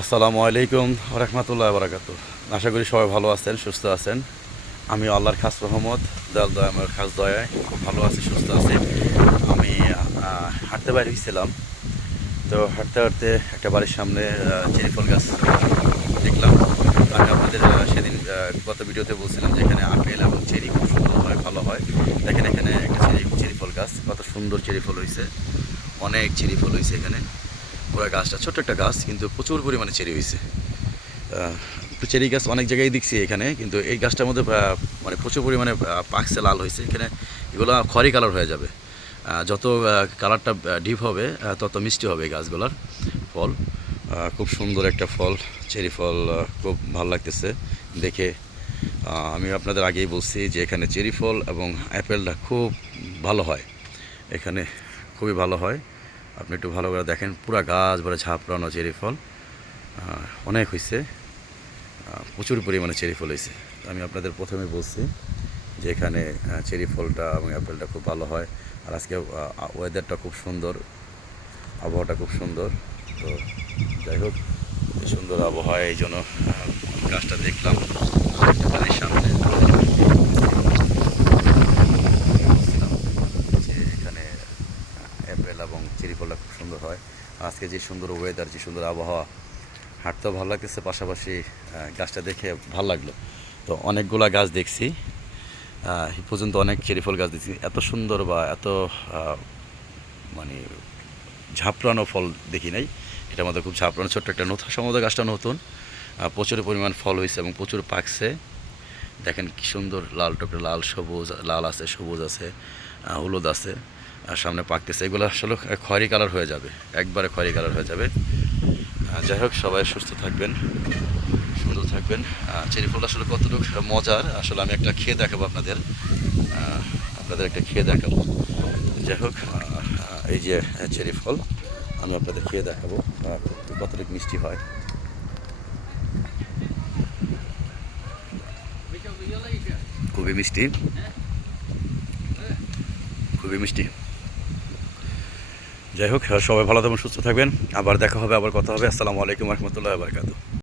আসসালামু আলাইকুম রহমতুল্লাহ বারাকাতু। আশা করি সবাই ভালো আছেন, সুস্থ আছেন। আমি আল্লাহর খাস রহমত, দয়াল দয়া আমার খাস দয়ায় খুব ভালো আছি, সুস্থ আছি। আমি হাঁটতে বাইরে হয়েছিলাম। তো হাঁটতে হাঁটতে একটা বাড়ির সামনে চেরি ফল গাছ দেখলাম। আমি আপনাদের সেদিন গত ভিডিওতে বলছিলাম যে এখানে আপেল এবং চেরি খুব সুন্দর হয়, ভালো হয়। দেখেন এখানে একটা চেরি ফল গাছ, কত সুন্দর চেরি ফল হয়েছে। অনেক চেরি ফল হয়েছে এখানে। পুরো গাছটা ছোট্ট একটা গাছ, কিন্তু প্রচুর পরিমাণে চেরি হয়েছে। তো চেরি গাছ অনেক জায়গায় দেখছি এখানে, কিন্তু এই গাছটার মধ্যে মানে প্রচুর পরিমাণে পাকছে, লাল হয়েছে। এখানে এগুলো খয়েরি কালার হয়ে যাবে। যত কালারটা ডিপ হবে তত মিষ্টি হবে এই গাছগুলার ফল। খুব সুন্দর একটা ফল, চেরি ফল। খুব ভালো লাগতেছে দেখে। আমি আপনাদের আগেই বলছি যে এখানে চেরি ফল এবং অ্যাপেলটা খুব ভালো হয়, এখানে খুবই ভালো হয়। আপনি একটু ভালো করে দেখেন, পুরা গাছ ভরে ঝাপড়ানো চেরি ফল। অনেক হয়েছে, প্রচুর পরিমাণে চেরি ফল হয়েছে। আমি আপনাদের প্রথমে বলছি যে এখানে চেরি ফলটা এবং অ্যাপেলটা খুব ভালো হয়। আর আজকে ওয়েদারটা খুব সুন্দর, আবহাওয়াটা খুব সুন্দর। তো যাই হোক, এই সুন্দর আবহাওয়া, এই জন্য গাছটা দেখলাম একটা বাড়ির সামনে। যে এখানে অ্যাপেল এবং চেরি ফলটা খুব সুন্দর হয়। আজকে যে সুন্দর ওয়েদার, যে সুন্দর আবহাওয়া, হাঁটতেও ভালো লাগতেছে, পাশাপাশি গাছটা দেখে ভালো লাগলো। তো অনেকগুলা গাছ দেখছি, এই পর্যন্ত অনেক চেরি ফল গাছ দেখছি। এত সুন্দর বা এত মানে ঝাপড়ানো ফল দেখি নাই। এটার মধ্যে খুব ঝাপড়ানো, ছোট্ট একটা নতুন সম্ভবত গাছটা নতুন। প্রচুর পরিমাণ ফল হয়েছে এবং প্রচুর পাকছে। দেখেন কি সুন্দর, লাল টুকরো, লাল সবুজ, লাল আছে, সবুজ আছে, হলুদ আছে, আর সামনে পাকতেছে। এগুলো আসলে খয়েরি কালার হয়ে যাবে, একবারে খয়েরি কালার হয়ে যাবে। যাই হোক, সবাই সুস্থ থাকবেন, সুন্দর থাকবেন। চেরি ফলটা আসলে কতটুকু মজার, আসলে আমি একটা খেয়ে দেখাবো আপনাদের, আপনাদের একটা খেয়ে দেখাবো। যাই হোক, এই যে চেরি ফল আমি আপনাদের খেয়ে দেখাবো কতটুকু মিষ্টি হয়। খুবই মিষ্টি, খুবই মিষ্টি। যাই হোক, সবাই ভালো থাকবেন, সুস্থ থাকবেন। আবার দেখা হবে, আবার কথা হবে। আসসালামু আলাইকুম রহমতুল্লাহ বারকাতু।